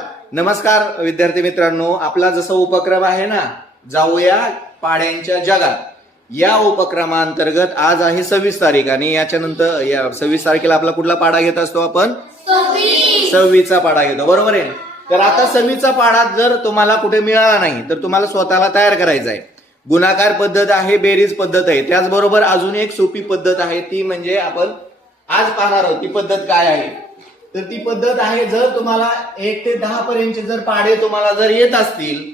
नमस्कार विद्यार्थी मित्रांनो, आपला जसा उपक्रम आहे ना, जाऊया पाड्यांच्या जगात, या उपक्रमांतर्गत आज आहे 26 तारीख आणि याच्यानंतर या 26 तारखेला आपला कुठला पाडा घेत असतो आपण? 26चा पाडा घेतो, बरोबर आहे. तर आता 26चा पाडा जर तुम्हाला कुठे मिळाला नाही तर तुम्हाला स्वतःला तयार करायचा आहे. गुणाकार पद्धत आहे, बेरीज पद्धत आहे, त्याचबरोबर अजून एक सोपी पद्धत आहे, ती म्हणजे आपण आज पाहणार आहोत. ती पद्धत काय आहे? तर ती पद्धत आहे, जर तुम्हाला 1 ते 10 पर्यंतचे जर पाडे तुम्हाला जर येत असतील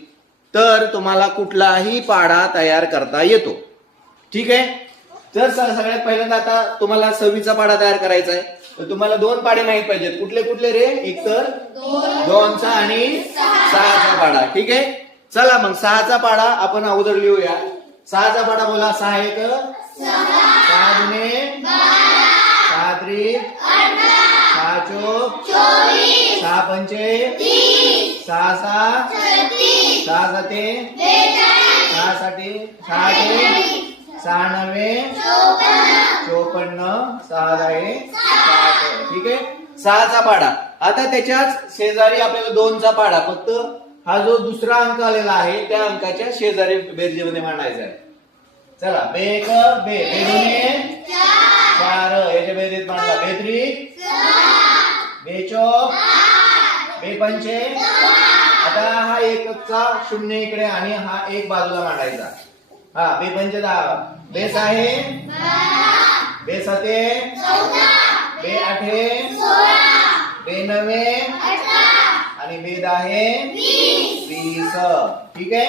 तर तुम्हाला कुठलाही पाडा तयार करता येतो. ठीक आहे. तर सगळ्यात पहिल्यांदा आता तुम्हाला 26चा पाडा तयार करायचा आहे. तर तुम्हाला 2 पाडे माहित पाहिजेत. कुठले कुठले रे? एक तर 2चा आणि 6चा पाडा. ठीक आहे. चला मग 6चा पाडा आपण अगोदर लिहूया. 6चा पाडा बोला. 6 1 6 दुने 6 त्रिक 6 चौक 6 पंचे 6 7 6 साते 6 साते 6 नवे 54 6 दहे 60. ठीक आहे. 6चा पाडा. आता त्याच्याच शेजारी आपल्याला 2चा पाडा, फक्त हा जो दुसरा अंक आलेला आहे त्या अंकाच्या शेजारी बेरजेमध्ये मांडायचा आहे. चला बे दुने 4 याच्या बेरीत मांडला. बे त्रिक बे चौक बे पंचे. आता हा एकचा 0 इकडे आणि हा 1 बाजूला मांडायचा. हा बे पंचे 10 बे 6 बे 7 बे 8 बे 9 आणि बे 10 20. ठीक आहे.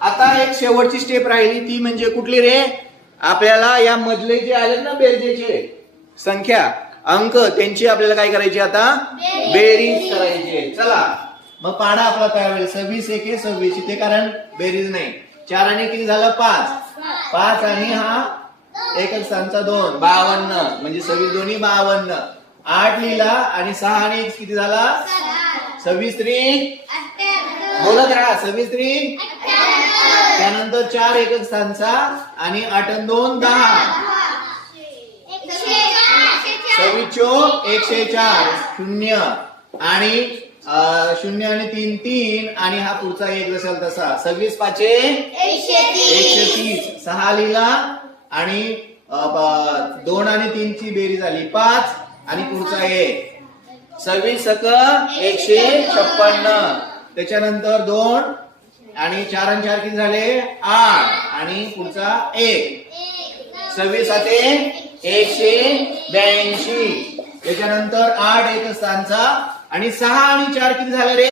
आता एक शेवटची स्टेप राहिली, ती म्हणजे कुठली रे? आपल्याला या मधले जे आले ना बेरजेचे संख्या अंक, त्यांची आपल्याला काय करायची? आता बेरीज करायची. चला मग पाडा आपला तयार होईल. 26 1 26. इथे कारण बेरीज नाही. 4 आणि किती झालं? 5 आणि हा एकच स्थानचा 2 52, म्हणजे 26 दोन्ही 52. 8 लिहिला आणि 6 आणि 1 किती झाला? 26 त्रिक बोलत राहा. 26 त्रिक त्यानंतर 4 एकच स्थानचा आणि 8 आणि 2 10. 26 चौक 104 0 आणि 0 आणि 3 3 आणि हा पुढचा 1 असेल तसा. 26 5 130. 6 लिहिला आणि 2 आणि 3 ची बेरीज झाली 5 आणि पुढचा 1. 26 1 156. त्याच्यानंतर 2 आणि 4 आणि 4 किती झाले? 8 आणि पुढचा 1. 26 7 182. त्याच्यानंतर 8 एक स्थानचा आणि 6 आणि 4 किती झाले रे?